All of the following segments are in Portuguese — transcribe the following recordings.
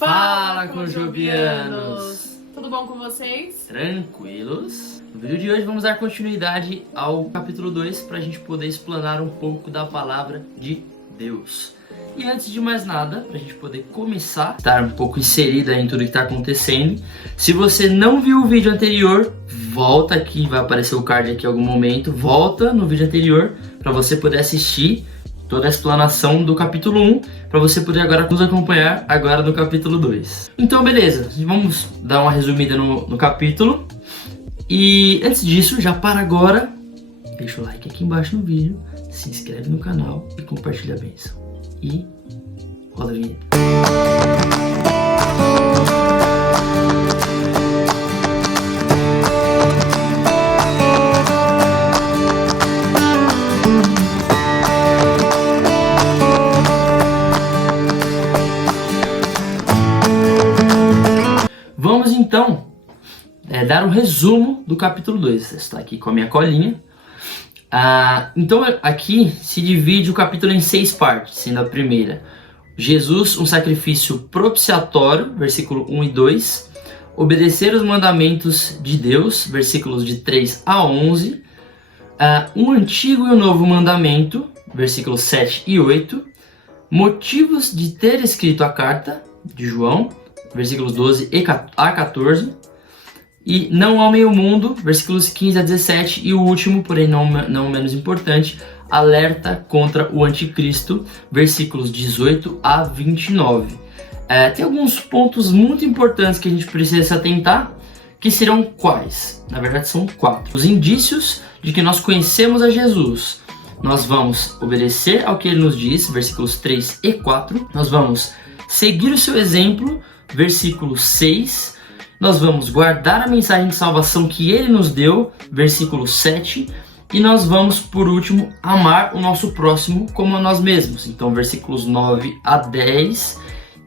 Fala, conjubianos! Tudo bom com vocês? Tranquilos? No vídeo de hoje vamos dar continuidade ao capítulo 2 para a gente poder explanar um pouco da palavra de Deus. E antes de mais nada, para a gente poder começar, estar um pouco inserida em tudo que está acontecendo, se você não viu o vídeo anterior, volta aqui, vai aparecer o card aqui em algum momento, volta no vídeo anterior para você poder assistir toda a explanação do capítulo 1, para você poder agora nos acompanhar agora no capítulo 2. Então beleza, vamos dar uma resumida no capítulo. E antes disso, já para agora, deixa o like aqui embaixo no vídeo, se inscreve no canal e compartilha a bênção. E roda a vinheta. Vamos então dar um resumo do capítulo 2. Está aqui com a minha colinha. Então aqui se divide o capítulo em 6 partes, sendo a primeira Jesus, um sacrifício propiciatório, versículo 1 e 2, obedecer os mandamentos de Deus, versículos de 3 a 11, um antigo e um novo mandamento, versículos 7 e 8, motivos de ter escrito a carta de João, versículos 12 a 14, e não amem o mundo, versículos 15 a 17, e o último, porém não menos importante, alerta contra o anticristo, versículos 18 a 29. Tem alguns pontos muito importantes que a gente precisa se atentar, que serão quais? Na verdade são 4. Os indícios de que nós conhecemos a Jesus. Nós vamos obedecer ao que ele nos diz, versículos 3 e 4. Nós vamos seguir o seu exemplo, versículo 6. Nós vamos guardar a mensagem de salvação que ele nos deu, versículo 7. E nós vamos, por último, amar o nosso próximo como a nós mesmos. Então, versículos 9 a 10.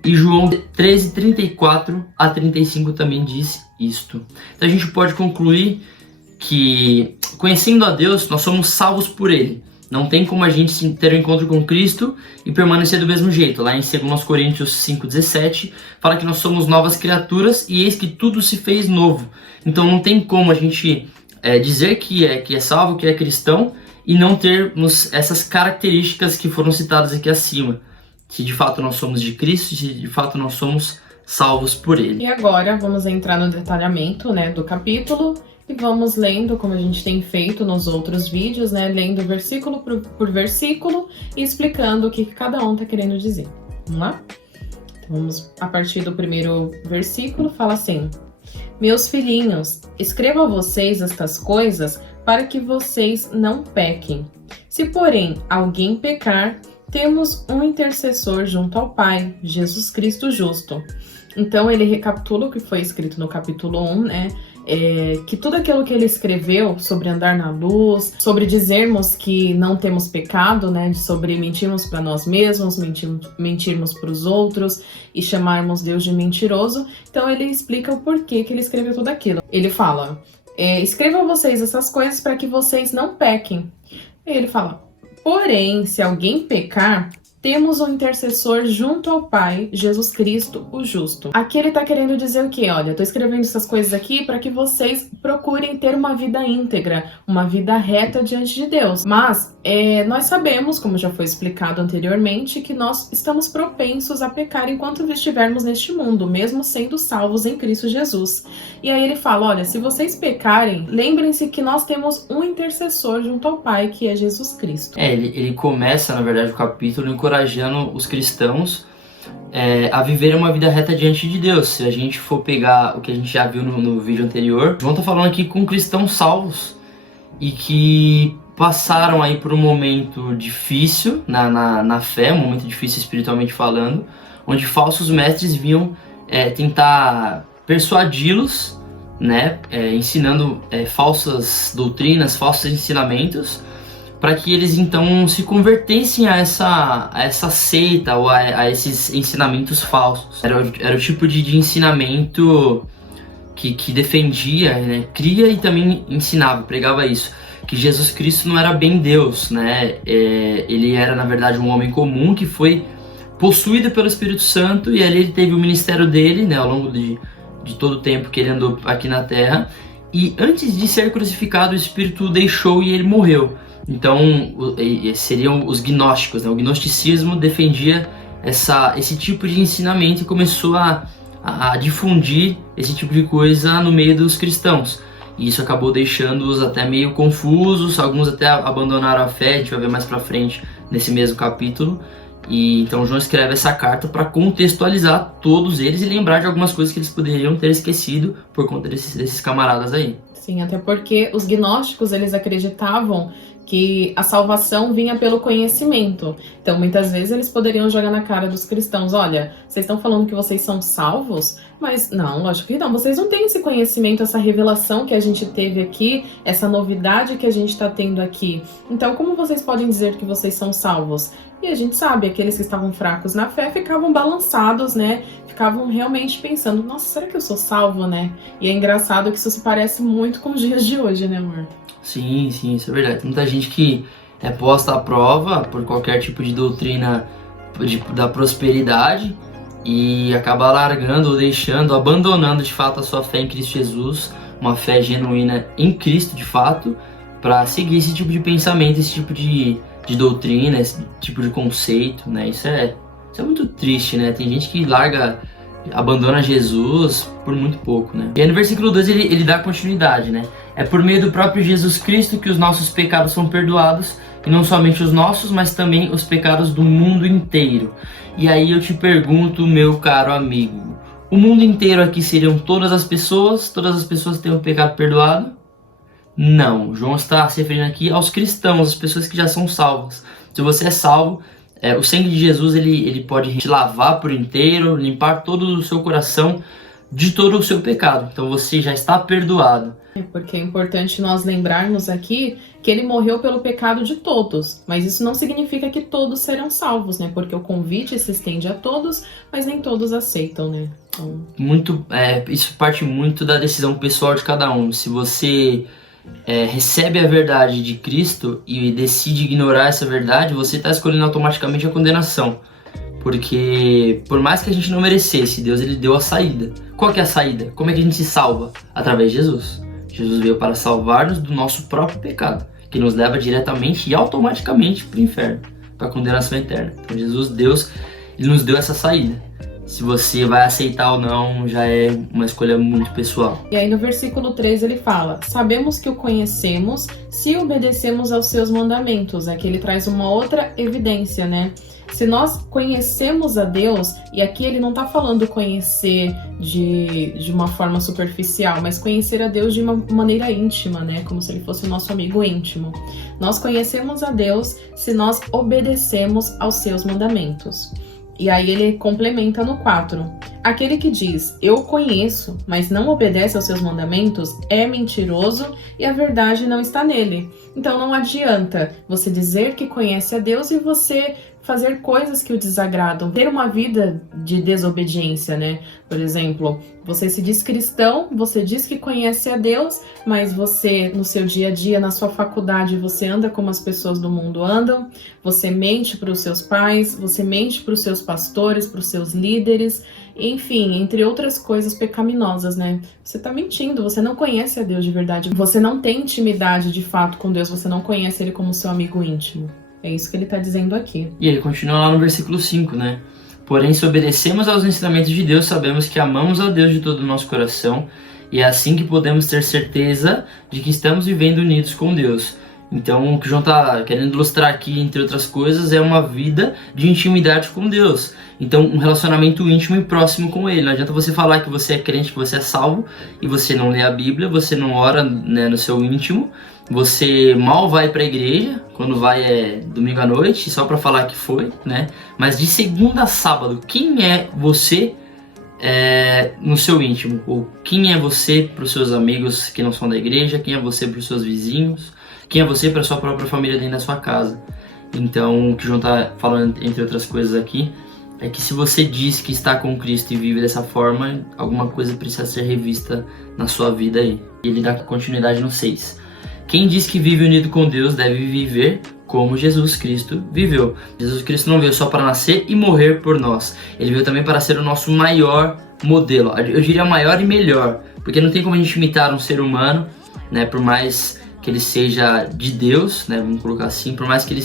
E João 13, 34 a 35 também diz isto. Então, a gente pode concluir que, conhecendo a Deus, nós somos salvos por ele. Não tem como a gente ter um encontro com Cristo e permanecer do mesmo jeito. Lá em 2 Coríntios 5,17 fala que nós somos novas criaturas e eis que tudo se fez novo. Então não tem como a gente dizer que é salvo, que é cristão e não termos essas características que foram citadas aqui acima. Se de fato nós somos de Cristo, se de fato nós somos salvos por ele. E agora vamos entrar no detalhamento, do capítulo. E vamos lendo, como a gente tem feito nos outros vídeos, lendo versículo por versículo e explicando o que cada um está querendo dizer. Vamos lá? Então, vamos a partir do primeiro versículo, fala assim: Meus filhinhos, escrevo a vocês estas coisas para que vocês não pequem. Se, porém, alguém pecar, temos um intercessor junto ao Pai, Jesus Cristo justo. Então, ele recapitula o que foi escrito no capítulo 1, que tudo aquilo que ele escreveu sobre andar na luz, sobre dizermos que não temos pecado, sobre mentirmos para nós mesmos, mentirmos para os outros e chamarmos Deus de mentiroso. Então ele explica o porquê que ele escreveu tudo aquilo. Ele fala, escrevam vocês essas coisas para que vocês não pequem. E ele fala, porém, se alguém pecar, temos um intercessor junto ao Pai, Jesus Cristo, o justo. Aqui ele está querendo dizer o quê? Olha, eu estou escrevendo essas coisas aqui para que vocês procurem ter uma vida íntegra, uma vida reta diante de Deus. Mas nós sabemos, como já foi explicado anteriormente, que nós estamos propensos a pecar enquanto estivermos neste mundo, mesmo sendo salvos em Cristo Jesus. E aí ele fala, olha, se vocês pecarem, lembrem-se que nós temos um intercessor junto ao Pai, que é Jesus Cristo. Ele começa, na verdade, o capítulo encorajando os cristãos a viver uma vida reta diante de Deus. Se a gente for pegar o que a gente já viu no vídeo anterior, João está falando aqui com cristãos salvos e que passaram aí por um momento difícil na fé, um momento difícil espiritualmente falando, onde falsos mestres vinham tentar persuadi-los, ensinando falsas doutrinas, falsos ensinamentos, para que eles então se convertessem a essa seita ou a esses ensinamentos falsos. Era o tipo de ensinamento que defendia, cria e também ensinava, pregava isso, que Jesus Cristo não era bem Deus, ele era na verdade um homem comum que foi possuído pelo Espírito Santo, e ali ele teve o ministério dele, né, ao longo de todo o tempo que ele andou aqui na Terra. E antes de ser crucificado, o Espírito o deixou e ele morreu. Então, seriam os gnósticos, né? O gnosticismo defendia esse tipo de ensinamento e começou a difundir esse tipo de coisa no meio dos cristãos. E isso acabou deixando-os até meio confusos, alguns até abandonaram a fé, a gente vai ver mais pra frente nesse mesmo capítulo. E então João escreve essa carta para contextualizar todos eles e lembrar de algumas coisas que eles poderiam ter esquecido por conta desses camaradas aí. Sim, até porque os gnósticos, eles acreditavam que a salvação vinha pelo conhecimento. Então, muitas vezes eles poderiam jogar na cara dos cristãos: olha, vocês estão falando que vocês são salvos? Mas não, lógico que não. Vocês não têm esse conhecimento, essa revelação que a gente teve aqui, essa novidade que a gente está tendo aqui. Então, como vocês podem dizer que vocês são salvos? E a gente sabe, aqueles que estavam fracos na fé ficavam balançados, né? Ficavam realmente pensando: nossa, será que eu sou salvo, né? E é engraçado que isso se parece muito com os dias de hoje, né, amor? Sim, isso é verdade. Tem muita gente que é posta à prova por qualquer tipo de doutrina da prosperidade e acaba largando ou deixando, abandonando de fato a sua fé em Cristo Jesus, uma fé genuína em Cristo de fato, para seguir esse tipo de pensamento, esse tipo de doutrina, esse tipo de conceito, né? Isso é muito triste, né? Tem gente que abandona Jesus por muito pouco, né? E aí no versículo 2 ele dá continuidade, né? É por meio do próprio Jesus Cristo que os nossos pecados são perdoados, e não somente os nossos, mas também os pecados do mundo inteiro. E aí eu te pergunto, meu caro amigo, o mundo inteiro aqui seriam todas as pessoas têm o pecado perdoado? Não, João está se referindo aqui aos cristãos, as pessoas que já são salvas. Se você é salvo, o sangue de Jesus ele pode te lavar por inteiro, limpar todo o seu coração de todo o seu pecado. Então você já está perdoado. Porque é importante nós lembrarmos aqui que ele morreu pelo pecado de todos, mas isso não significa que todos serão salvos, né? Porque o convite se estende a todos, mas nem todos aceitam, né? Então... isso parte muito da decisão pessoal de cada um. Se você recebe a verdade de Cristo e decide ignorar essa verdade, você está escolhendo automaticamente a condenação. Porque por mais que a gente não merecesse, Deus ele deu a saída. Qual que é a saída? Como é que a gente se salva? Através de Jesus. Jesus veio para salvar-nos do nosso próprio pecado, que nos leva diretamente e automaticamente para o inferno, para a condenação eterna. Então Deus, ele nos deu essa saída. Se você vai aceitar ou não, já é uma escolha muito pessoal. E aí no versículo 3 ele fala: sabemos que o conhecemos se obedecemos aos seus mandamentos. Aqui ele traz uma outra evidência, né? Se nós conhecemos a Deus, e aqui ele não está falando conhecer de uma forma superficial, mas conhecer a Deus de uma maneira íntima, né? Como se ele fosse o nosso amigo íntimo. Nós conhecemos a Deus se nós obedecemos aos seus mandamentos. E aí ele complementa no 4. Aquele que diz, eu conheço, mas não obedece aos seus mandamentos, é mentiroso e a verdade não está nele. Então não adianta você dizer que conhece a Deus e você fazer coisas que o desagradam, ter uma vida de desobediência, né? Por exemplo, você se diz cristão, você diz que conhece a Deus, mas você, no seu dia a dia, na sua faculdade, você anda como as pessoas do mundo andam, você mente para os seus pais, você mente para os seus pastores, para os seus líderes, enfim, entre outras coisas pecaminosas, né? Você tá mentindo, você não conhece a Deus de verdade, você não tem intimidade de fato com Deus, você não conhece Ele como seu amigo íntimo. É isso que ele está dizendo aqui. E ele continua lá no versículo 5, né? Porém, se obedecemos aos ensinamentos de Deus, sabemos que amamos a Deus de todo o nosso coração, e é assim que podemos ter certeza de que estamos vivendo unidos com Deus. Então, o que o João está querendo ilustrar aqui, entre outras coisas, é uma vida de intimidade com Deus. Então, um relacionamento íntimo e próximo com Ele. Não adianta você falar que você é crente, que você é salvo, e você não lê a Bíblia, você não ora, né, no seu íntimo, você mal vai para a igreja, quando vai domingo à noite, só para falar que foi, né? Mas de segunda a sábado, quem é você no seu íntimo? Ou quem é você para os seus amigos que não são da igreja? Quem é você para os seus vizinhos? Quem é você para a sua própria família dentro da sua casa? Então, o que o João está falando, entre outras coisas aqui, é que se você diz que está com Cristo e vive dessa forma, alguma coisa precisa ser revista na sua vida aí. E ele dá continuidade no 6. Quem diz que vive unido com Deus deve viver como Jesus Cristo viveu. Jesus Cristo não veio só para nascer e morrer por nós. Ele veio também para ser o nosso maior modelo. Eu diria maior e melhor, porque não tem como a gente imitar um ser humano, né? Por mais que ele seja de Deus, né? Vamos colocar assim, por mais que ele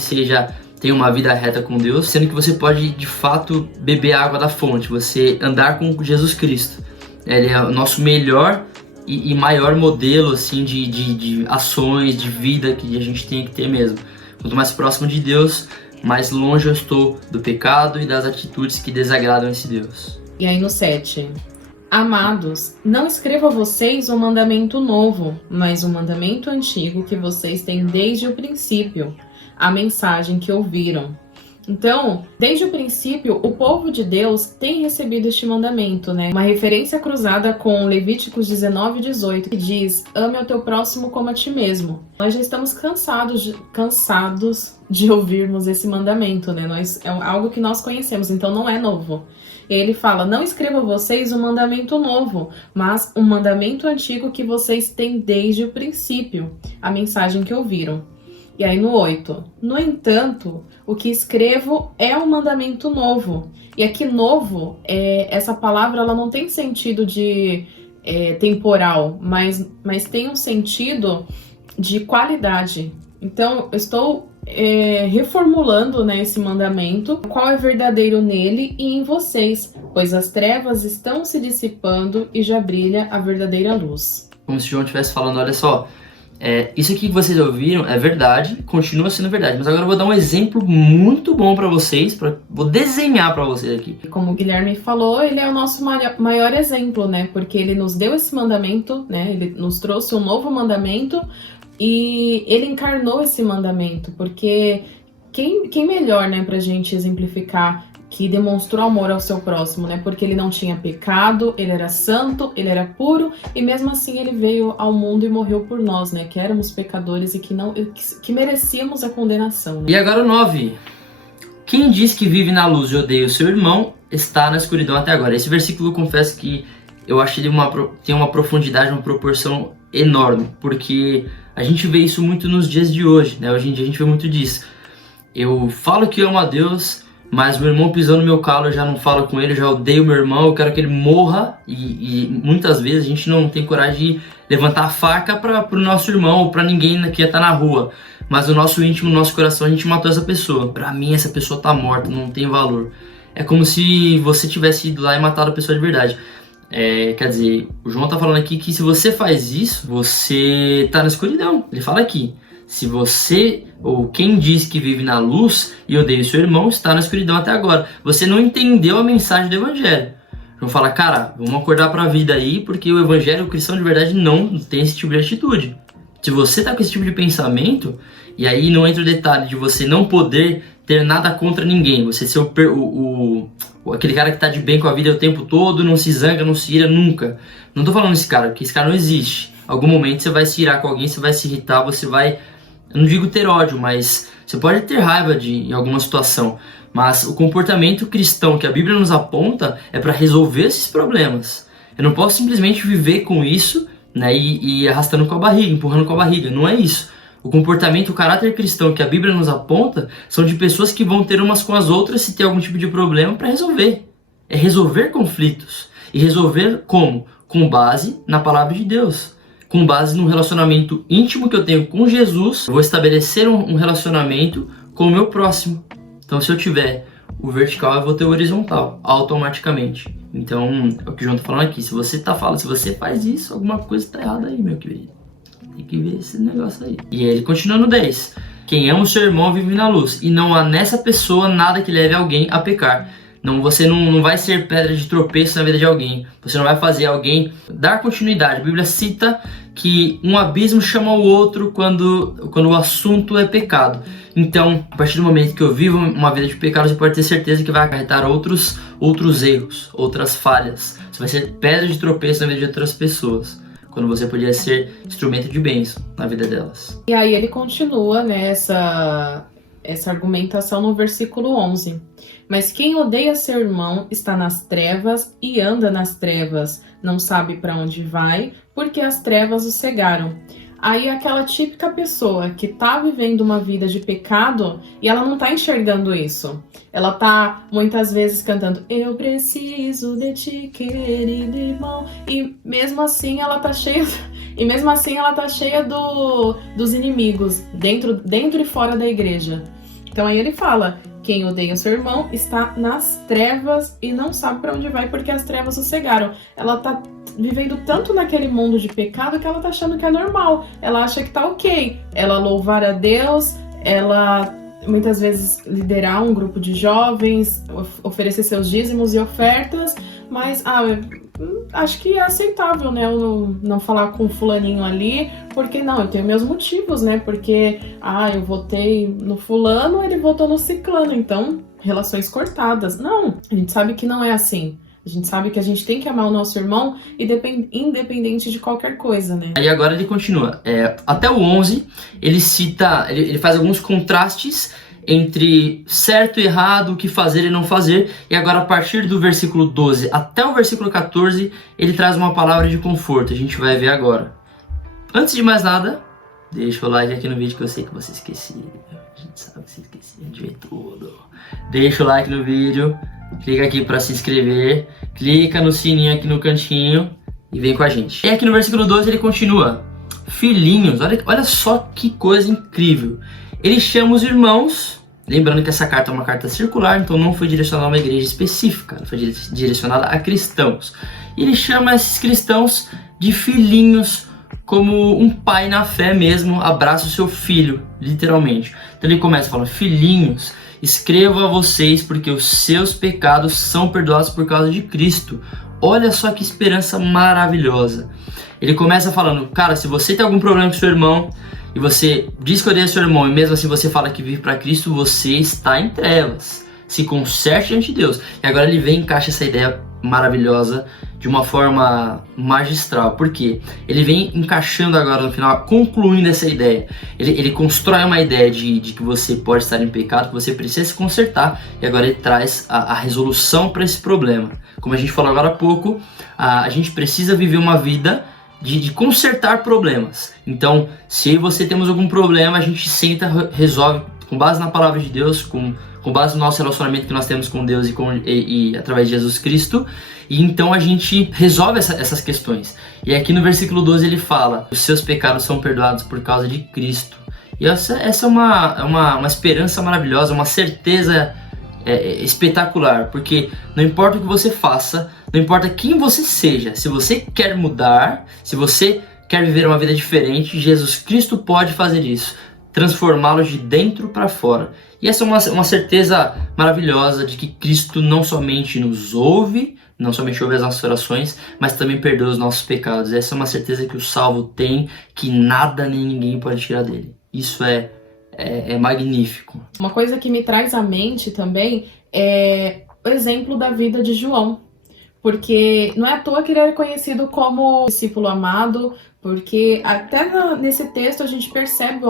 tenha uma vida reta com Deus, sendo que você pode de fato beber água da fonte, você andar com Jesus Cristo. Ele é o nosso melhor e maior modelo assim, de ações, de vida que a gente tem que ter mesmo. Quanto mais próximo de Deus, mais longe eu estou do pecado e das atitudes que desagradam esse Deus. E aí no 7. Amados, não escrevo a vocês um mandamento novo, mas um mandamento antigo que vocês têm desde o princípio, a mensagem que ouviram. Então, desde o princípio, o povo de Deus tem recebido este mandamento, né? Uma referência cruzada com Levíticos 19:18, que diz: ame ao teu próximo como a ti mesmo. Nós já estamos cansados de ouvirmos esse mandamento, né? É algo que nós conhecemos, então não é novo. E ele fala: não escrevo a vocês um mandamento novo, mas um mandamento antigo que vocês têm desde o princípio, a mensagem que ouviram. E aí no 8, no entanto, o que escrevo é um mandamento novo. E aqui novo, essa palavra ela não tem sentido de temporal, mas tem um sentido de qualidade. Então, eu estou reformulando, né, esse mandamento, qual é verdadeiro nele e em vocês, pois as trevas estão se dissipando e já brilha a verdadeira luz. Como se João estivesse falando, olha só, isso aqui que vocês ouviram é verdade, continua sendo verdade, mas agora eu vou dar um exemplo muito bom para vocês, vou desenhar para vocês aqui. Como o Guilherme falou, ele é o nosso maior exemplo, né? Porque ele nos deu esse mandamento, né? Ele nos trouxe um novo mandamento e ele encarnou esse mandamento, porque quem melhor, né, pra gente exemplificar que demonstrou amor ao seu próximo, né? Porque ele não tinha pecado, ele era santo, ele era puro, e mesmo assim ele veio ao mundo e morreu por nós, né? Que éramos pecadores e que merecíamos a condenação, né? E agora o 9. Quem diz que vive na luz e odeia o seu irmão, está na escuridão até agora. Esse versículo, confesso que eu acho ele tem uma profundidade, uma proporção enorme, porque a gente vê isso muito nos dias de hoje, né? Hoje em dia a gente vê muito disso. Eu falo que amo a Deus, mas meu irmão pisou no meu calo, eu já não falo com ele, eu já odeio meu irmão, eu quero que ele morra. E muitas vezes a gente não tem coragem de levantar a faca pro nosso irmão ou pra ninguém que tá na rua. Mas no nosso íntimo, no nosso coração, a gente matou essa pessoa. Pra mim, essa pessoa tá morta, não tem valor. É como se você tivesse ido lá e matado a pessoa de verdade. Quer dizer, o João tá falando aqui que se você faz isso, você tá na escuridão. Ele fala aqui: se você, ou quem diz que vive na luz e odeia o seu irmão, está na escuridão até agora. Você não entendeu a mensagem do evangelho. João fala: cara, vamos acordar pra vida aí, porque o evangelho, o cristão de verdade não tem esse tipo de atitude. Se você tá com esse tipo de pensamento, e aí não entra o detalhe de você não poder ter nada contra ninguém, você ser aquele cara que tá de bem com a vida o tempo todo, não se zanga, não se ira nunca. Não tô falando desse cara, porque esse cara não existe. Em algum momento você vai se irar com alguém, você vai se irritar, você vai... Eu não digo ter ódio, mas você pode ter raiva em alguma situação. Mas o comportamento cristão que a Bíblia nos aponta é para resolver esses problemas. Eu não posso simplesmente viver com isso, né, e arrastando com a barriga, empurrando com a barriga. Não é isso. O comportamento, o caráter cristão que a Bíblia nos aponta são de pessoas que vão ter umas com as outras se ter algum tipo de problema para resolver. É resolver conflitos. E resolver como? Com base na palavra de Deus. Com base num relacionamento íntimo que eu tenho com Jesus, eu vou estabelecer um relacionamento com o meu próximo. Então, se eu tiver o vertical, eu vou ter o horizontal, automaticamente. Então, é o que o João tá falando aqui. Se você faz isso, alguma coisa tá errada aí, meu querido. Tem que ver esse negócio aí. E ele continua no 10. Quem ama o seu irmão vive na luz, e não há nessa pessoa nada que leve alguém a pecar. Você não vai ser pedra de tropeço na vida de alguém. Você não vai fazer alguém dar continuidade. A Bíblia cita que um abismo chama o outro quando o assunto é pecado. Então, a partir do momento que eu vivo uma vida de pecado, você pode ter certeza que vai acarretar outros erros, outras falhas. Você vai ser pedra de tropeço na vida de outras pessoas, quando você podia ser instrumento de bênção na vida delas. E aí ele continua, né, essa argumentação no versículo 11. Mas quem odeia seu irmão está nas trevas e anda nas trevas, não sabe para onde vai, porque as trevas o cegaram. Aí aquela típica pessoa que tá vivendo uma vida de pecado e ela não tá enxergando isso. Ela tá muitas vezes cantando eu preciso de ti, querido irmão, e mesmo assim ela tá cheia dos inimigos dentro e fora da igreja. Então aí ele fala: quem odeia o seu irmão está nas trevas e não sabe para onde vai porque as trevas o cegaram. Ela tá vivendo tanto naquele mundo de pecado que ela tá achando que é normal. Ela acha que tá ok. Ela louvar a Deus, ela muitas vezes liderar um grupo de jovens, oferecer seus dízimos e ofertas, mas acho que é aceitável, né, eu não falar com fulaninho ali, porque não, eu tenho meus motivos, né, porque eu votei no fulano, ele votou no ciclano, então relações cortadas. Não, a gente sabe que não é assim. A gente sabe que a gente tem que amar o nosso irmão independente de qualquer coisa, né? Aí agora ele continua. Até o 11, ele cita, ele faz alguns contrastes entre certo e errado, o que fazer e não fazer. E agora a partir do versículo 12 até o versículo 14, ele traz uma palavra de conforto. A gente vai ver agora. Antes de mais nada, deixa o like aqui no vídeo que eu sei que você esqueceu. A gente sabe que você esqueceu de ver tudo. Deixa o like no vídeo. Clica aqui para se inscrever, clica no sininho aqui no cantinho e vem com a gente. E aqui no versículo 12 ele continua: filhinhos, olha só que coisa incrível. Ele chama os irmãos, lembrando que essa carta é uma carta circular, então não foi direcionada a uma igreja específica, foi direcionada a cristãos. E ele chama esses cristãos de filhinhos, como um pai na fé mesmo abraça o seu filho, literalmente. Então ele começa falando: filhinhos, escrevo a vocês porque os seus pecados são perdoados por causa de Cristo. Olha só que esperança maravilhosa. Ele começa falando: cara, se você tem algum problema com seu irmão e você diz que odeia seu irmão e mesmo assim você fala que vive para Cristo, você está em trevas. Se conserte diante de Deus. E agora ele vem e encaixa essa ideia maravilhosa de uma forma magistral. Por quê? Ele vem encaixando agora no final, concluindo essa ideia. Ele constrói uma ideia de que você pode estar em pecado, que você precisa se consertar, e agora ele traz a resolução para esse problema. Como a gente falou agora há pouco, a gente precisa viver uma vida de consertar problemas. Então, se você temos algum problema, a gente senta, resolve com base na palavra de Deus, com base no nosso relacionamento que nós temos com Deus e através de Jesus Cristo, e então a gente resolve essas questões. E aqui no versículo 12 ele fala: os seus pecados são perdoados por causa de Cristo. E essa é uma esperança maravilhosa, uma certeza espetacular, porque não importa o que você faça, não importa quem você seja, se você quer mudar, se você quer viver uma vida diferente, Jesus Cristo pode fazer isso, transformá-los de dentro para fora. E essa é uma certeza maravilhosa de que Cristo não somente nos ouve, não somente ouve as nossas orações, mas também perdoa os nossos pecados. Essa é uma certeza que o salvo tem, que nada nem ninguém pode tirar dele. Isso é magnífico. Uma coisa que me traz à mente também é o exemplo da vida de João. Porque não é à toa que ele é conhecido como discípulo amado, porque até nesse texto a gente percebe o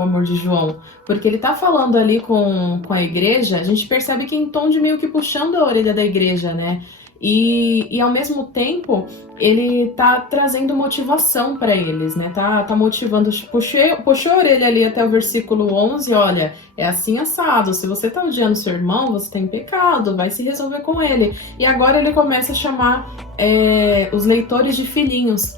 amor de João. Porque ele tá falando ali com a igreja, a gente percebe que em tom de meio que puxando a orelha da igreja, né? E ao mesmo tempo, ele tá trazendo motivação para eles, né? Tá motivando, puxou a orelha ali até o versículo 11, olha, é assim assado, se você tá odiando seu irmão, você tem pecado, vai se resolver com ele. E agora ele começa a chamar os leitores de filhinhos.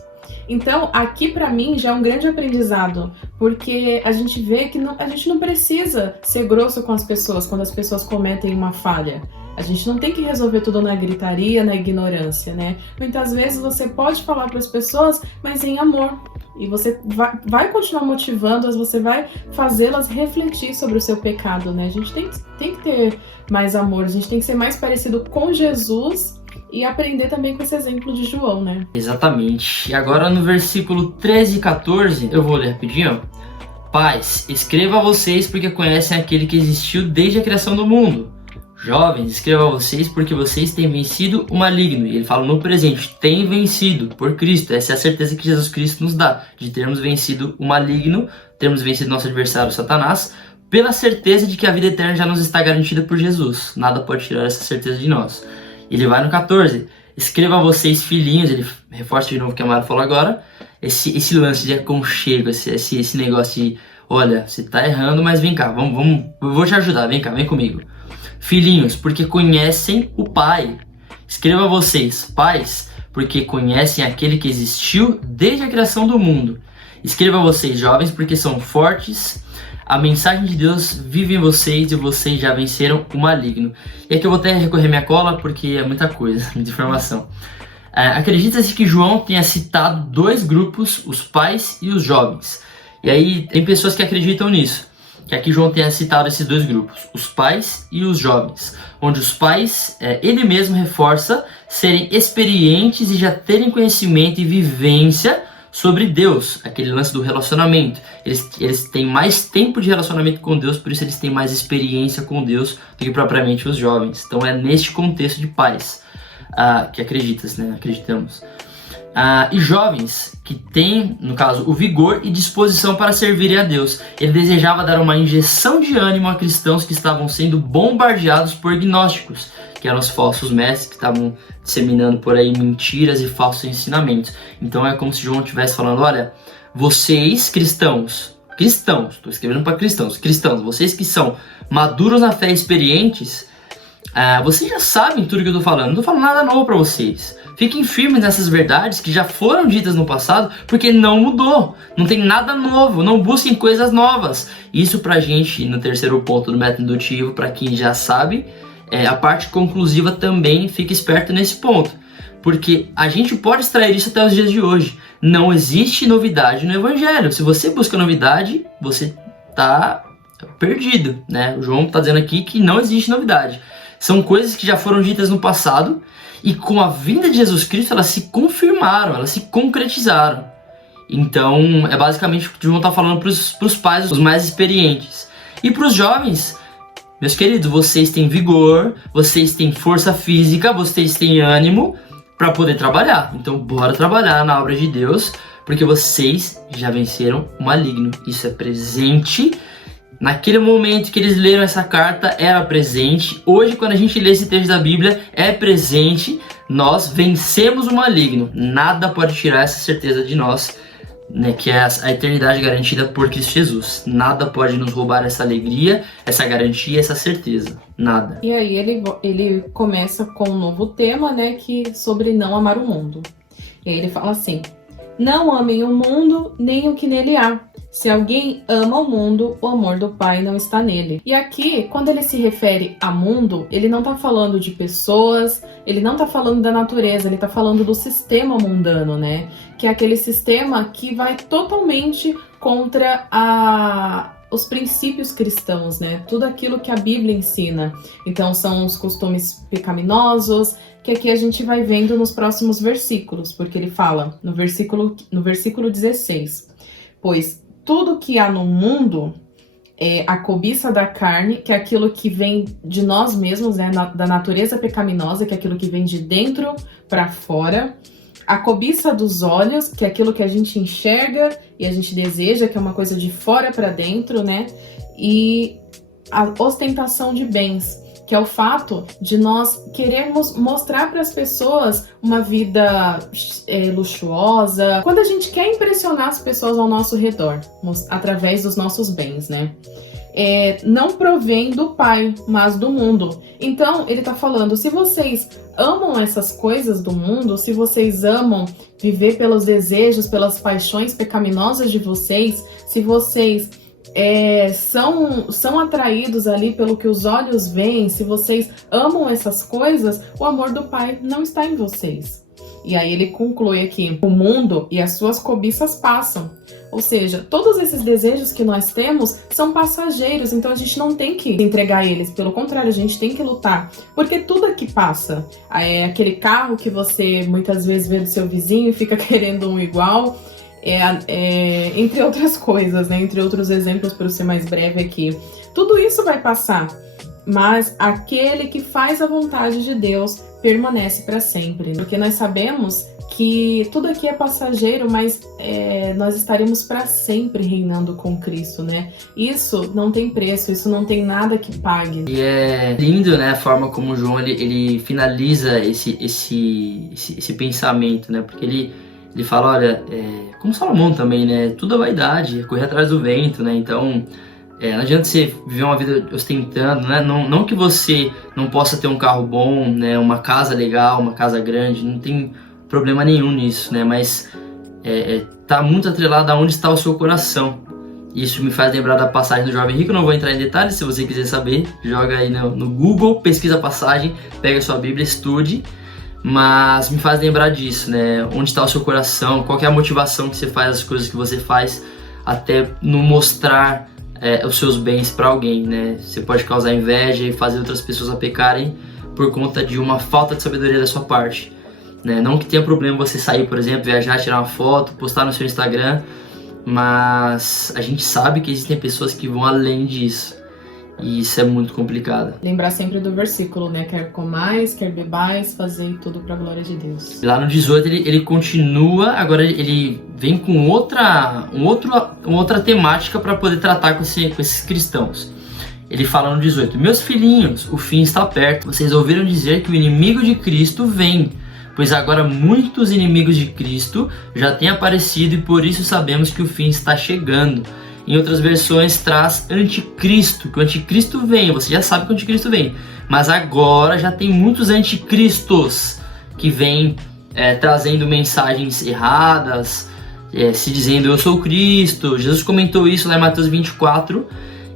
Então, aqui para mim já é um grande aprendizado, porque a gente vê que a gente não precisa ser grosso com as pessoas quando as pessoas cometem uma falha. A gente não tem que resolver tudo na gritaria, na ignorância, né? Muitas vezes você pode falar para as pessoas, mas em amor. E você vai continuar motivando-as, você vai fazê-las refletir sobre o seu pecado, né? A gente tem que ter mais amor, a gente tem que ser mais parecido com Jesus e aprender também com esse exemplo de João, né? Exatamente. E agora no versículo 13 e 14, eu vou ler rapidinho. Pais, escrevo a vocês porque conhecem aquele que existiu desde a criação do mundo. Jovens, escrevo a vocês porque vocês têm vencido o maligno. E ele fala no presente, tem vencido por Cristo. Essa é a certeza que Jesus Cristo nos dá, de termos vencido o maligno, termos vencido nosso adversário Satanás, pela certeza de que a vida eterna já nos está garantida por Jesus. Nada pode tirar essa certeza de nós. Ele vai no 14, Escreva a vocês, filhinhos, ele reforça de novo o que a Mara falou agora, esse lance de aconchego, esse negócio de, olha, você tá errando, mas vem cá, eu vou te ajudar, vem cá, vem comigo. Filhinhos, porque conhecem o Pai. Escreva a vocês, pais, porque conhecem aquele que existiu desde a criação do mundo. Escreva a vocês, jovens, porque são fortes. A mensagem de Deus vive em vocês e vocês já venceram o maligno. E aqui eu vou até recorrer minha cola porque é muita coisa, muita informação. Acredita-se que João tenha citado 2 grupos, os pais e os jovens. E aí tem pessoas que acreditam nisso, que aqui João tenha citado esses 2 grupos, os pais e os jovens. Onde os pais, ele mesmo reforça, serem experientes e já terem conhecimento e vivência sobre Deus, aquele lance do relacionamento. Eles têm mais tempo de relacionamento com Deus, por isso eles têm mais experiência com Deus do que propriamente os jovens. Então é neste contexto de pais que acreditamos. E jovens que têm, no caso, o vigor e disposição para servirem a Deus. Ele desejava dar uma injeção de ânimo a cristãos que estavam sendo bombardeados por gnósticos, que eram os falsos mestres que estavam disseminando por aí mentiras e falsos ensinamentos. Então é como se João estivesse falando, olha, vocês cristãos, estou escrevendo para cristãos, vocês que são maduros na fé e experientes, vocês já sabem tudo que eu estou falando, não estou falando nada novo para vocês. Fiquem firmes nessas verdades que já foram ditas no passado, porque não mudou, não tem nada novo, não busquem coisas novas. Isso pra gente, no terceiro ponto do método indutivo, para quem já sabe, a parte conclusiva também fica esperto nesse ponto, porque a gente pode extrair isso até os dias de hoje. Não existe novidade no evangelho. Se você busca novidade, você tá perdido, né? O João tá dizendo aqui que não existe novidade. São coisas que já foram ditas no passado e com a vinda de Jesus Cristo elas se confirmaram, elas se concretizaram. Então é basicamente o que o João está falando para os pais, os mais experientes. E para os jovens, meus queridos, vocês têm vigor, vocês têm força física, vocês têm ânimo para poder trabalhar. Então bora trabalhar na obra de Deus, porque vocês já venceram o maligno. Isso é presente. Naquele momento que eles leram essa carta, era presente. Hoje, quando a gente lê esse texto da Bíblia, é presente. Nós vencemos o maligno. Nada pode tirar essa certeza de nós, né, que é a eternidade garantida por Cristo Jesus. Nada pode nos roubar essa alegria, essa garantia, essa certeza. Nada. E aí ele começa com um novo tema, né, sobre não amar o mundo. E aí ele fala assim: não amem o mundo, nem o que nele há. Se alguém ama o mundo, o amor do Pai não está nele. E aqui, quando ele se refere a mundo, ele não está falando de pessoas, ele não está falando da natureza, ele está falando do sistema mundano, né? Que é aquele sistema que vai totalmente contra os princípios cristãos, né? Tudo aquilo que a Bíblia ensina. Então são os costumes pecaminosos, que aqui a gente vai vendo nos próximos versículos, porque ele fala no versículo 16, pois tudo que há no mundo é a cobiça da carne, que é aquilo que vem de nós mesmos, né, da natureza pecaminosa, que é aquilo que vem de dentro para fora. A cobiça dos olhos, que é aquilo que a gente enxerga e a gente deseja, que é uma coisa de fora para dentro, né? E a ostentação de bens, que é o fato de nós querermos mostrar para as pessoas uma vida luxuosa, quando a gente quer impressionar as pessoas ao nosso redor, através dos nossos bens, né? Não provém do Pai, mas do mundo. Então, ele tá falando, se vocês amam essas coisas do mundo, se vocês amam viver pelos desejos, pelas paixões pecaminosas de vocês, se vocês são atraídos ali pelo que os olhos veem, se vocês amam essas coisas, o amor do Pai não está em vocês. E aí ele conclui aqui: o mundo e as suas cobiças passam. Ou seja, todos esses desejos que nós temos são passageiros, então a gente não tem que entregar eles, pelo contrário, a gente tem que lutar, porque tudo aqui passa. Aquele carro que você muitas vezes vê do seu vizinho e fica querendo um igual, entre outras coisas, né? Entre outros exemplos, para ser mais breve aqui. Tudo isso vai passar. mas aquele que faz a vontade de Deus permanece para sempre. Porque nós sabemos que tudo aqui é passageiro, mas nós estaremos para sempre reinando com Cristo, né? Isso não tem preço, isso não tem nada que pague. E é lindo, né, a forma como o João ele finaliza esse pensamento, né? Porque ele fala, olha, como Salomão também, né? Tudo é vaidade, é correr atrás do vento, né? Então, não adianta você viver uma vida ostentando, né? Não que você não possa ter um carro bom, né? Uma casa legal, uma casa grande, não tem problema nenhum nisso, né? Mas tá muito atrelado a onde está o seu coração. Isso me faz lembrar da passagem do jovem rico. Não vou entrar em detalhes, se você quiser saber, joga aí no Google, pesquisa a passagem, pega a sua Bíblia, estude. Mas me faz lembrar disso, né? Onde está o seu coração, qual que é a motivação que você faz as coisas que você faz, até não mostrar os seus bens para alguém, né? Você pode causar inveja e fazer outras pessoas a pecarem por conta de uma falta de sabedoria da sua parte, né? Não que tenha problema você sair, por exemplo, viajar, tirar uma foto, postar no seu Instagram, mas a gente sabe que existem pessoas que vão além disso. E isso é muito complicado. Lembrar sempre do versículo, né? Quer comais, quer bebais, fazei tudo para a glória de Deus. Lá no 18 ele continua, agora ele vem com outra temática para poder tratar com esses cristãos. Ele fala no 18: meus filhinhos, o fim está perto. Vocês ouviram dizer que o inimigo de Cristo vem, pois agora muitos inimigos de Cristo já têm aparecido e por isso sabemos que o fim está chegando. Em outras versões traz anticristo, que o anticristo vem, você já sabe que o anticristo vem, mas agora já tem muitos anticristos que vêm trazendo mensagens erradas, se dizendo eu sou Cristo. Jesus comentou isso lá em Mateus 24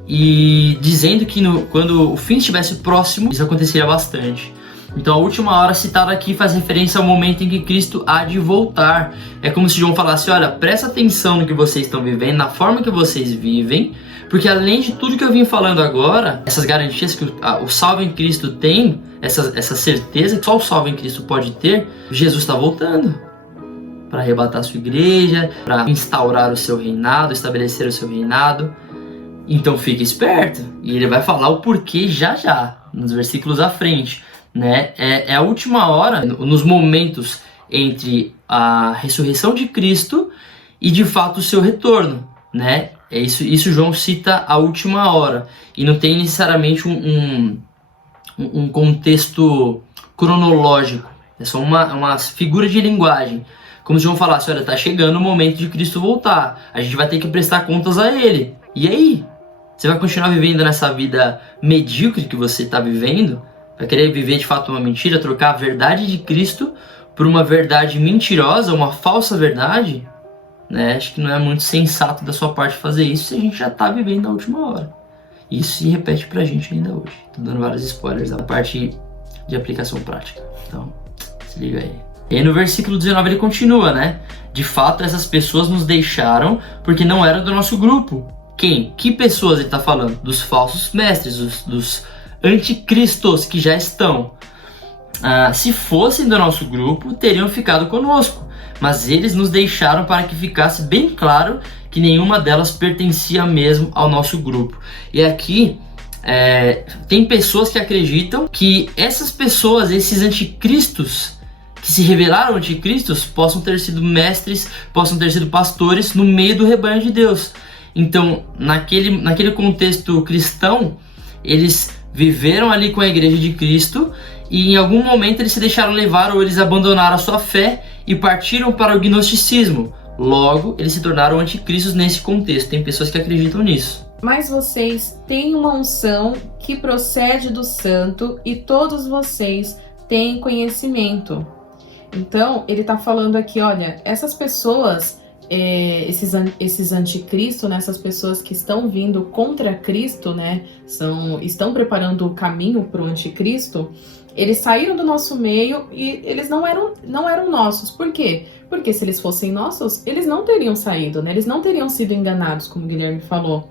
e dizendo que quando o fim estivesse próximo, isso aconteceria bastante. Então a última hora citada aqui faz referência ao momento em que Cristo há de voltar. É como se João falasse, olha, presta atenção no que vocês estão vivendo, na forma que vocês vivem, porque além de tudo que eu vim falando agora, essas garantias que o salvo em Cristo tem, essa certeza que só o salvo em Cristo pode ter, Jesus está voltando para arrebatar a sua igreja, para instaurar o seu reinado, estabelecer o seu reinado. Então fique esperto, e ele vai falar o porquê já, nos versículos à frente. Né? É a última hora, nos momentos entre a ressurreição de Cristo e de fato o seu retorno, né? Isso João cita a última hora, e não tem necessariamente um contexto cronológico, é só uma figura de linguagem, como se João falasse, olha, tá chegando o momento de Cristo voltar, a gente vai ter que prestar contas a ele, e aí? Você vai continuar vivendo nessa vida medíocre que você está vivendo? Vai querer viver de fato uma mentira, trocar a verdade de Cristo por uma verdade mentirosa, uma falsa verdade? Né? Acho que não é muito sensato da sua parte fazer isso se a gente já está vivendo a última hora. Isso se repete pra gente ainda hoje. Tô dando vários spoilers da parte de aplicação prática. Então, se liga aí. E aí no versículo 19 ele continua, né? De fato, essas pessoas nos deixaram porque não eram do nosso grupo. Quem? Que pessoas ele está falando? Dos falsos mestres, dos anticristos que já estão. Se fossem do nosso grupo, teriam ficado conosco, mas eles nos deixaram para que ficasse bem claro que nenhuma delas pertencia mesmo ao nosso grupo. E aqui tem pessoas que acreditam que essas pessoas, esses anticristos que se revelaram anticristos, possam ter sido mestres, possam ter sido pastores no meio do rebanho de Deus. Então, naquele contexto cristão, eles viveram ali com a igreja de Cristo e em algum momento eles se deixaram levar ou eles abandonaram a sua fé e partiram para o gnosticismo. Logo, eles se tornaram anticristos nesse contexto. Tem pessoas que acreditam nisso. Mas vocês têm uma unção que procede do santo e todos vocês têm conhecimento. Então, ele está falando aqui, olha, essas pessoas... esses anticristos, né, essas pessoas que estão vindo contra Cristo, né, estão preparando o caminho para o anticristo, eles saíram do nosso meio e eles não eram nossos. Por quê? Porque se eles fossem nossos, eles não teriam saído, né, eles não teriam sido enganados, como o Guilherme falou.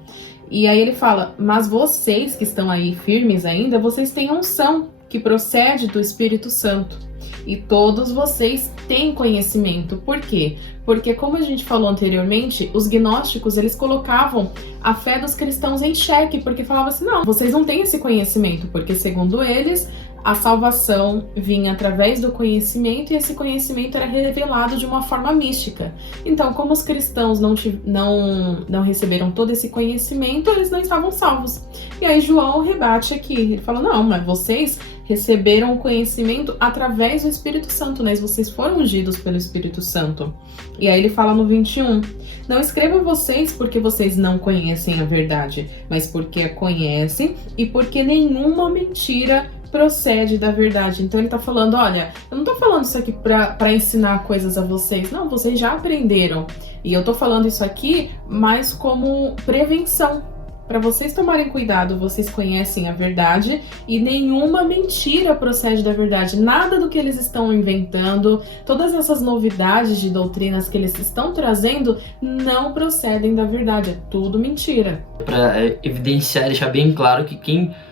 E aí ele fala, mas vocês que estão aí firmes ainda, vocês têm unção que procede do Espírito Santo. e todos vocês têm conhecimento. Por quê? Porque, como a gente falou anteriormente, os gnósticos, eles colocavam a fé dos cristãos em xeque, porque falavam assim, não, vocês não têm esse conhecimento, porque segundo eles, a salvação vinha através do conhecimento e esse conhecimento era revelado de uma forma mística. Então, como os cristãos não receberam todo esse conhecimento, eles não estavam salvos. E aí João rebate aqui, ele fala, não, mas vocês receberam o conhecimento através do Espírito Santo, né? Vocês foram ungidos pelo Espírito Santo. E aí ele fala no 21, não escrevo a vocês porque vocês não conhecem a verdade, mas porque a conhecem e porque nenhuma mentira procede da verdade. Então ele tá falando, olha, eu não tô falando isso aqui pra ensinar coisas a vocês, não, vocês já aprenderam. E eu tô falando isso aqui mais como prevenção, para vocês tomarem cuidado, vocês conhecem a verdade e nenhuma mentira procede da verdade. Nada do que eles estão inventando, todas essas novidades de doutrinas que eles estão trazendo não procedem da verdade, é tudo mentira. Para evidenciar, deixar bem claro que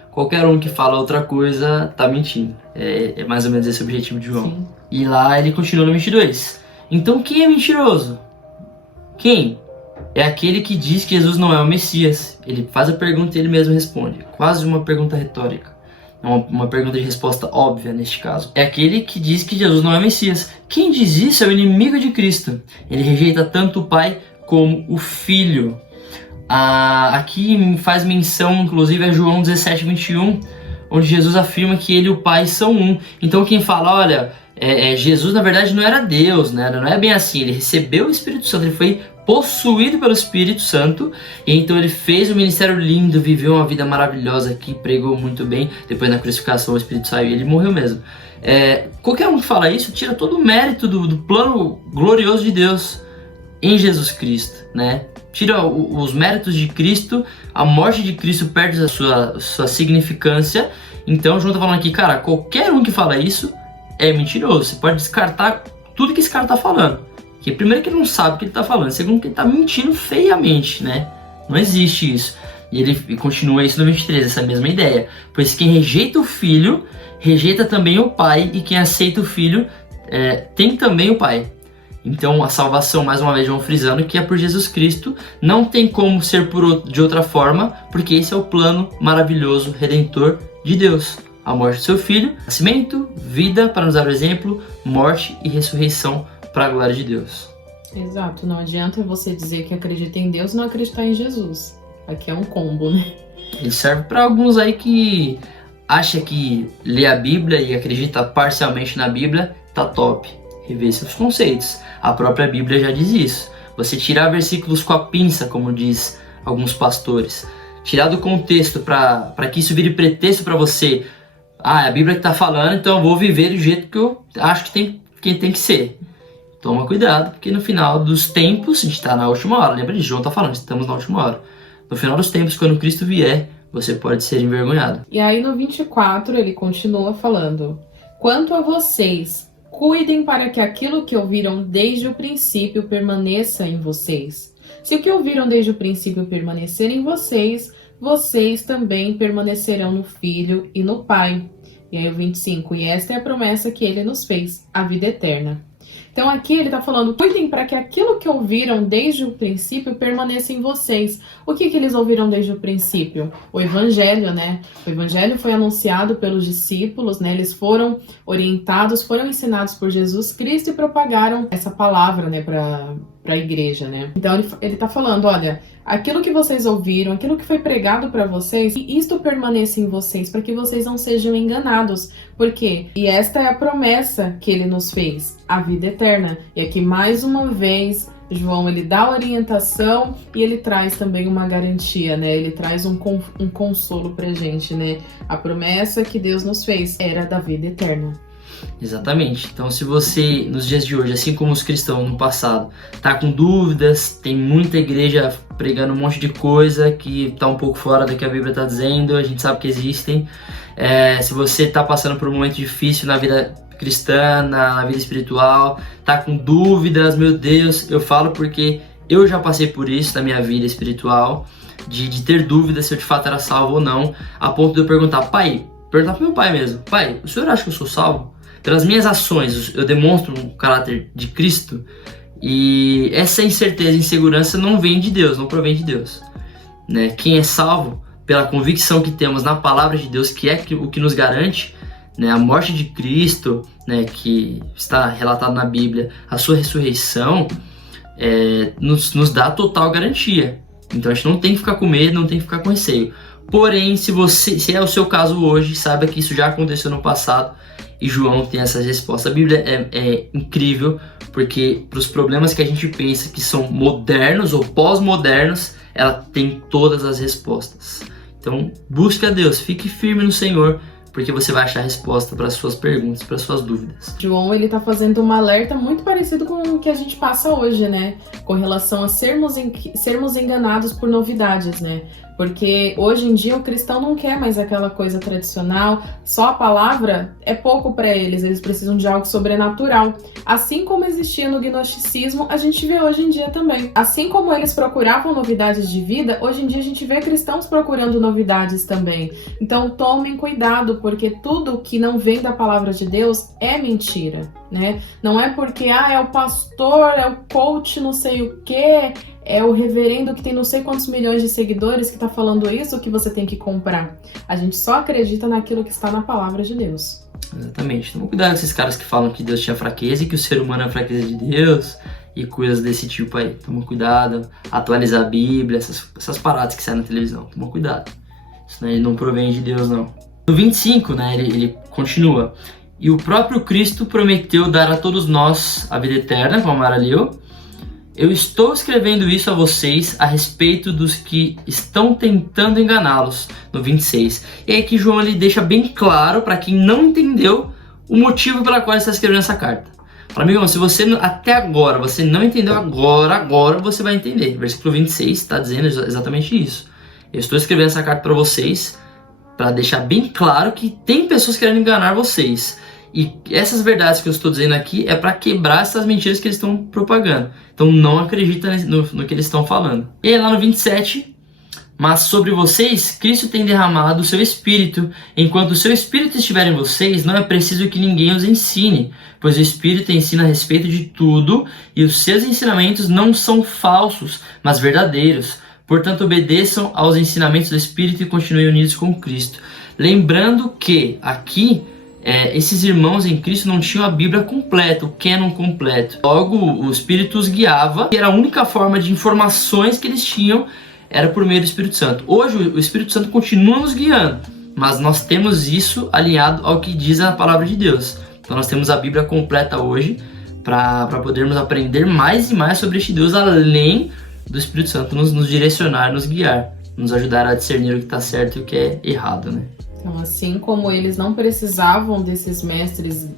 qualquer um que fala outra coisa tá mentindo. É mais ou menos esse o objetivo de João. Sim. E lá ele continua no 22. Então quem é mentiroso? Quem? É aquele que diz que Jesus não é o Messias. Ele faz a pergunta e ele mesmo responde. Quase uma pergunta retórica. Uma pergunta de resposta óbvia neste caso. É aquele que diz que Jesus não é o Messias. Quem diz isso é o inimigo de Cristo. Ele rejeita tanto o Pai como o Filho. Aqui faz menção, inclusive, a João 17, 21, onde Jesus afirma que ele e o Pai são um. Então quem fala, olha, Jesus na verdade não era Deus, né? Não é bem assim, ele recebeu o Espírito Santo, ele foi possuído pelo Espírito Santo, e então ele fez um ministério lindo, viveu uma vida maravilhosa aqui, pregou muito bem, depois na crucificação o Espírito saiu e ele morreu mesmo. Qualquer um que fala isso tira todo o mérito do plano glorioso de Deus em Jesus Cristo, né? Tira os méritos de Cristo, a morte de Cristo perde a sua significância. Então João tá falando aqui, cara, qualquer um que fala isso é mentiroso. Você pode descartar tudo que esse cara tá falando. Que primeiro que ele não sabe o que ele tá falando, segundo que ele tá mentindo feiamente, né? Não existe isso. E ele continua isso no 23, essa mesma ideia. Pois quem rejeita o Filho, rejeita também o Pai, e quem aceita o Filho tem também o Pai. Então a salvação, mais uma vez João frisando, que é por Jesus Cristo, não tem como ser de outra forma, porque esse é o plano maravilhoso, redentor de Deus. A morte do seu Filho, nascimento, vida para nos dar o exemplo, morte e ressurreição para a glória de Deus. Exato, não adianta você dizer que acredita em Deus e não acreditar em Jesus. Aqui é um combo, né? Ele serve para alguns aí que acha que lê a Bíblia e acredita parcialmente na Bíblia, tá top. Rever seus conceitos. A própria Bíblia já diz isso. Você tirar versículos com a pinça, como diz alguns pastores, tirar do contexto para que isso vire pretexto para você. É a Bíblia que está falando, então eu vou viver do jeito que eu acho que tem que ser. Toma cuidado, porque no final dos tempos, a gente está na última hora. Lembra de João está falando, estamos na última hora. No final dos tempos, quando Cristo vier, você pode ser envergonhado. E aí no 24 ele continua falando: quanto a vocês, cuidem para que aquilo que ouviram desde o princípio permaneça em vocês. Se o que ouviram desde o princípio permanecer em vocês, vocês também permanecerão no Filho e no Pai. E aí o 25, e esta é a promessa que ele nos fez, a vida eterna. Então aqui ele está falando, cuidem para que aquilo que ouviram desde o princípio permaneça em vocês. O que eles ouviram desde o princípio? O Evangelho, né? O Evangelho foi anunciado pelos discípulos, né? Eles foram orientados, foram ensinados por Jesus Cristo e propagaram essa palavra, né, para a igreja, né? Então ele está falando, olha, aquilo que vocês ouviram, aquilo que foi pregado para vocês, isto permaneça em vocês, para que vocês não sejam enganados. Por quê? E esta é a promessa que ele nos fez, a vida eterna. E aqui, mais uma vez, João, ele dá orientação e ele traz também uma garantia, né? Ele traz um consolo pra gente, né? A promessa que Deus nos fez era da vida eterna. Exatamente. Então, se você, nos dias de hoje, assim como os cristãos no passado, tá com dúvidas, tem muita igreja pregando um monte de coisa que tá um pouco fora do que a Bíblia tá dizendo, a gente sabe que existem. Se você tá passando por um momento difícil na vida cristã, na vida espiritual, tá com dúvidas, meu Deus, eu falo porque eu já passei por isso na minha vida espiritual, de ter dúvidas se eu de fato era salvo ou não, a ponto de eu perguntar pro meu pai mesmo, pai, o senhor acha que eu sou salvo? pelas minhas ações, eu demonstro um caráter de Cristo, e essa incerteza e insegurança não vem de Deus, não provém de Deus, né? Quem é salvo pela convicção que temos na palavra de Deus, que é o que nos garante, né, a morte de Cristo, né, que está relatado na Bíblia, a sua ressurreição, nos dá total garantia. Então a gente não tem que ficar com medo, não tem que ficar com receio. Porém, se é o seu caso hoje, saiba que isso já aconteceu no passado e João tem essa resposta. A Bíblia é incrível, porque para os problemas que a gente pensa que são modernos ou pós-modernos, ela tem todas as respostas. Então busque a Deus, fique firme no Senhor, porque você vai achar resposta para as suas perguntas, para as suas dúvidas. João, ele tá fazendo um alerta muito parecido com o que a gente passa hoje, né? Com relação a sermos enganados por novidades, né? Porque hoje em dia o cristão não quer mais aquela coisa tradicional, só a palavra é pouco para eles precisam de algo sobrenatural. Assim como existia no gnosticismo, a gente vê hoje em dia também. Assim como eles procuravam novidades de vida, hoje em dia a gente vê cristãos procurando novidades também. Então tomem cuidado, porque tudo que não vem da palavra de Deus é mentira, né? Não é porque é o pastor, é o coach, não sei o quê, é o reverendo que tem não sei quantos milhões de seguidores que tá falando isso que você tem que comprar. A gente só acredita naquilo que está na palavra de Deus. Exatamente. Toma cuidado com esses caras que falam que Deus tinha fraqueza e que o ser humano é a fraqueza de Deus e coisas desse tipo aí. Toma cuidado, atualizar a Bíblia, essas paradas que saem na televisão. Toma cuidado. Isso aí não provém de Deus, não. No 25, né, ele continua. E o próprio Cristo prometeu dar a todos nós a vida eterna, como a Mara leu. Eu estou escrevendo isso a vocês a respeito dos que estão tentando enganá-los, no 26. E aí que João ele deixa bem claro para quem não entendeu o motivo pela qual ele está escrevendo essa carta. Fala, amigão, se você até agora você não entendeu, agora você vai entender. Versículo 26 está dizendo exatamente isso. Eu estou escrevendo essa carta para vocês para deixar bem claro que tem pessoas querendo enganar vocês. E essas verdades que eu estou dizendo aqui é para quebrar essas mentiras que eles estão propagando. Então não acredita no que eles estão falando. E aí lá no 27, mas sobre vocês, Cristo tem derramado o seu Espírito. Enquanto o seu Espírito estiver em vocês, não é preciso que ninguém os ensine, pois o Espírito ensina a respeito de tudo e os seus ensinamentos não são falsos, mas verdadeiros. Portanto, obedeçam aos ensinamentos do Espírito e continuem unidos com Cristo. Lembrando que aqui esses irmãos em Cristo não tinham a Bíblia completa, o canon completo. Logo, o Espírito os guiava e era a única forma de informações que eles tinham era por meio do Espírito Santo. Hoje, o Espírito Santo continua nos guiando, mas nós temos isso alinhado ao que diz a palavra de Deus. Então, nós temos a Bíblia completa hoje para podermos aprender mais e mais sobre este Deus, além do Espírito Santo nos direcionar, nos guiar, nos ajudar a discernir o que está certo e o que é errado, né? Então, assim como eles não precisavam desses mestres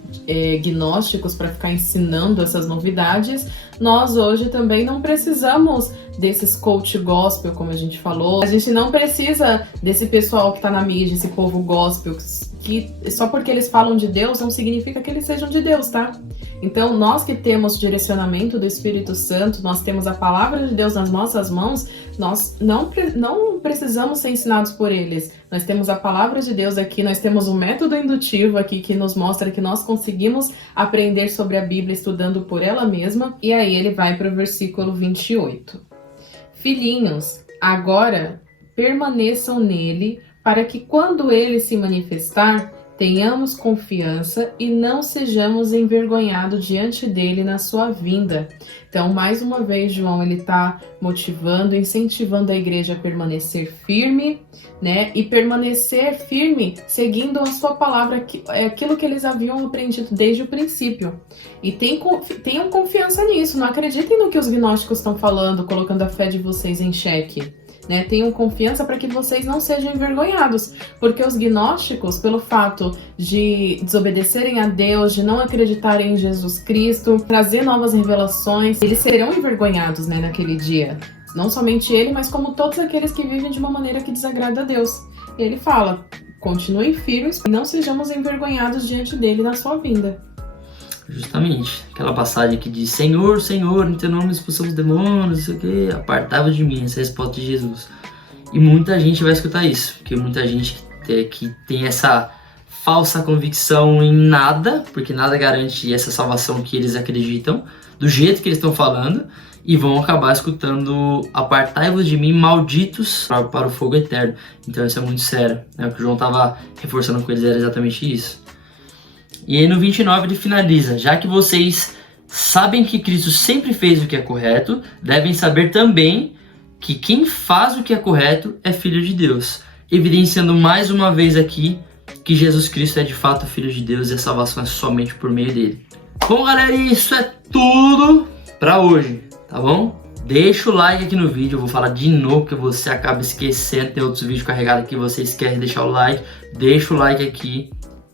gnósticos para ficar ensinando essas novidades, nós hoje também não precisamos desses coach gospel, como a gente falou. A gente não precisa desse pessoal que está na mídia, esse povo gospel, que só porque eles falam de Deus não significa que eles sejam de Deus, tá? Então, nós que temos o direcionamento do Espírito Santo, nós temos a palavra de Deus nas nossas mãos, nós não precisamos ser ensinados por eles. Nós temos a palavra de Deus aqui, nós temos um método indutivo aqui que nos mostra que nós conseguimos aprender sobre a Bíblia estudando por ela mesma. E aí ele vai para o versículo 28. Filhinhos, agora permaneçam nele, para que quando ele se manifestar, tenhamos confiança e não sejamos envergonhados diante dele na sua vinda. Então, mais uma vez, João, ele está motivando, incentivando a igreja a permanecer firme, né? E permanecer firme seguindo a sua palavra, aquilo que eles haviam aprendido desde o princípio. E tenham confiança nisso, não acreditem no que os gnósticos estão falando, colocando a fé de vocês em xeque. Né, tenham confiança para que vocês não sejam envergonhados, porque os gnósticos, pelo fato de desobedecerem a Deus, de não acreditarem em Jesus Cristo, trazer novas revelações, eles serão envergonhados, né, naquele dia. Não somente ele, mas como todos aqueles que vivem de uma maneira que desagrada a Deus. Ele fala, continuem firmes e não sejamos envergonhados diante dele na sua vinda. Justamente, aquela passagem que diz: Senhor, Senhor, em teu nome expulsamos demônios, não sei o que, apartai-vos de mim, essa é a resposta de Jesus. E muita gente vai escutar isso, porque muita gente que tem essa falsa convicção em nada, porque nada garante essa salvação que eles acreditam, do jeito que eles estão falando, e vão acabar escutando apartai-vos de mim, malditos, para o fogo eterno. Então isso é muito sério, né? O que o João estava reforçando com eles era exatamente isso. E aí no 29 ele finaliza: já que vocês sabem que Cristo sempre fez o que é correto, devem saber também que quem faz o que é correto é filho de Deus, evidenciando mais uma vez aqui que Jesus Cristo é de fato Filho de Deus e a salvação é somente por meio dele. Bom, galera, isso é tudo pra hoje, tá bom? Deixa o like aqui no vídeo, eu vou falar de novo que você acaba esquecendo, tem outros vídeos carregados aqui, você esquece de deixar o like, deixa o like aqui,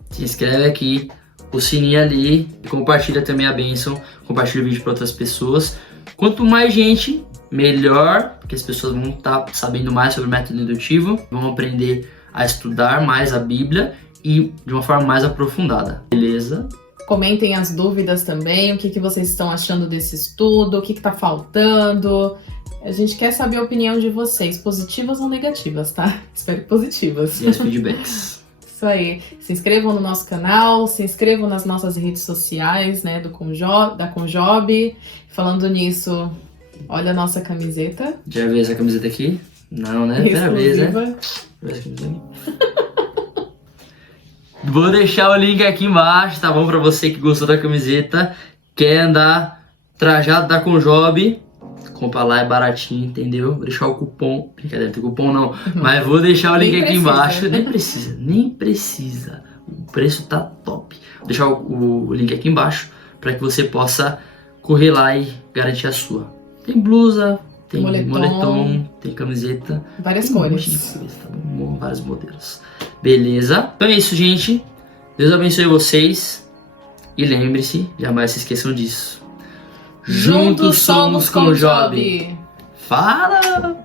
se inscreve aqui, o sininho ali, compartilha também a bênção, compartilha o vídeo para outras pessoas. Quanto mais gente, melhor, porque as pessoas vão estar sabendo mais sobre o método indutivo, vão aprender a estudar mais a Bíblia e de uma forma mais aprofundada, beleza? Comentem as dúvidas também, o que vocês estão achando desse estudo, o que está faltando. A gente quer saber a opinião de vocês, positivas ou negativas, tá? Espero que positivas. E os feedbacks. Isso aí. Se inscrevam no nosso canal, se inscrevam nas nossas redes sociais, né, da Conjob. Falando nisso, olha a nossa camiseta. Já viu essa camiseta aqui? Não, né? Primeira vez, né? Vou deixar o link aqui embaixo, tá bom? Pra você que gostou da camiseta, quer andar trajado da Conjob, compra lá, é baratinho, entendeu? Vou deixar o cupom, brincadeira, não tem cupom não, mas vou deixar o link aqui embaixo. Nem precisa, o preço tá top. Vou deixar o link aqui embaixo pra que você possa correr lá e garantir a sua. Tem blusa, tem moletom, tem camiseta, várias tem cores. Um monte de coisa, tá bom? Vários modelos. Beleza? Então é isso, gente. Deus abençoe vocês. E lembre-se, jamais se esqueçam disso. Juntos somos Conjob. Fala!